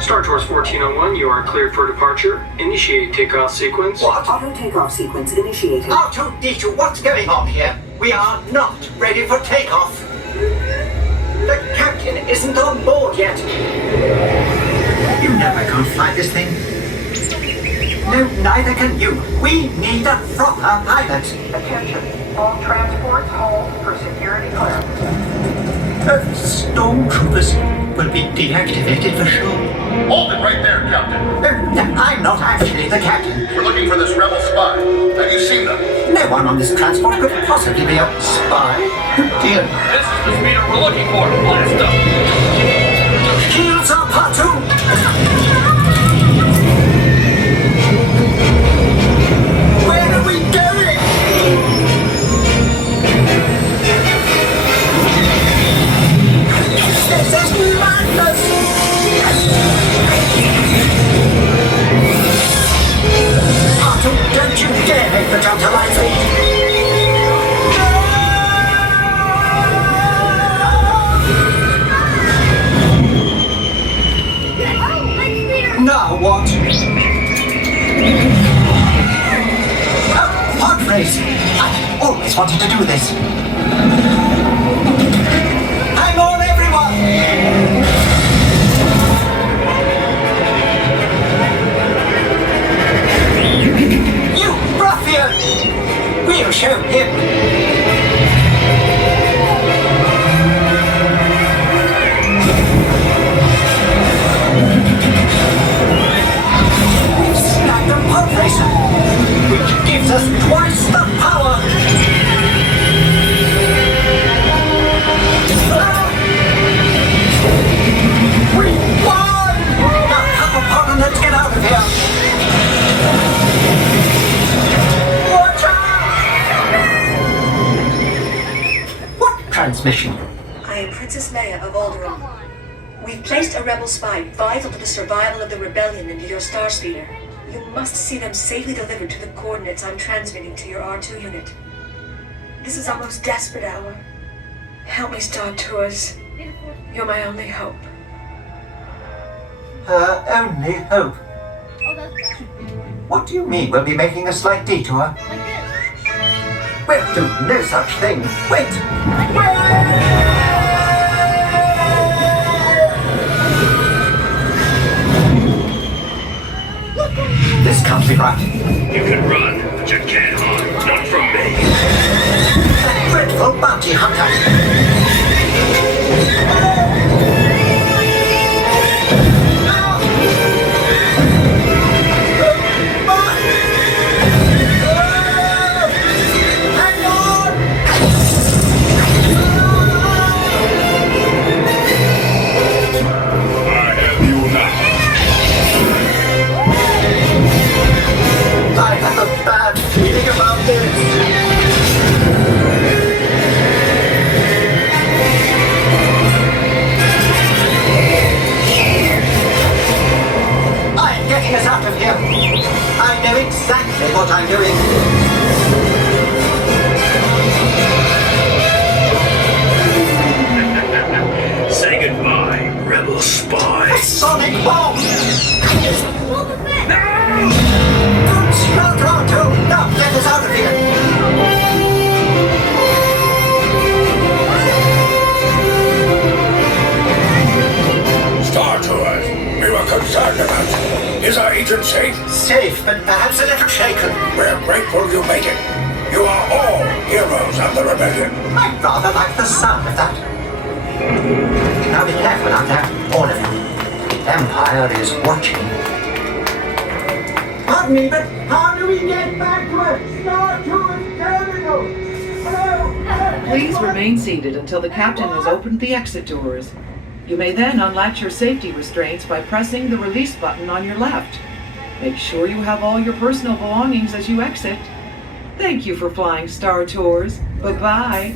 Star Tours 1401, you are cleared for departure. Initiate takeoff sequence. What? Auto takeoff sequence initiated. R2-D2, what's going on here? We are not ready for takeoff. The captain isn't on board yet. You know I can't fly this thing. No, neither can you. We need a proper pilot. Attention, all transports hold for security clearance. Stormtroopers will be deactivated for sure. Hold it right there, Captain. I'm not actually the captain. We're looking for this rebel spy. Have you seen them? No one on this transport could possibly be a spy. Dear. This is the speeder we're looking for. Blast them! Shields are platoon! Where are we going? This is madness! Arthur, don't you dare make the jump to light speed! Now what? Pod race! I always wanted to do this. Hang on, everyone! You ruffian! We'll show him! Which gives us twice the power! We won! Now come upon and let's get out of here! Watch out! What transmission? I am Princess Leia of Alderaan. We've placed a rebel spy vital to the survival of the rebellion into your star speeder. You must see them safely delivered to the coordinates I'm transmitting to your R2 unit. This is our most desperate hour. Help me, Star Tours. You're my only hope. Her only hope? What do you mean we'll be making a slight detour? We'll do no such thing. Wait! This can't be right. You can run, but you can't hide. Not from me. A dreadful bounty hunter. Hang on! I have you now. I have a bad feeling about this. I'm getting us out of here. I know exactly what I'm doing. Say goodbye, rebel spy. A sonic bomb! No! Good shot, R2! Now get us out of here! Star Tours, we were concerned about you. Is our agent safe? Safe, but perhaps a little shaken. We're grateful you made it. You are all heroes of the rebellion. I rather like the sound of that. Now be careful out there, all of you. The Empire is watching. Pardon me, but how do we get back to it? Star Tours Terminal! Hello? Please remain seated until the captain has opened the exit doors. You may then unlatch your safety restraints by pressing the release button on your left. Make sure you have all your personal belongings as you exit. Thank you for flying Star Tours. Bye-bye.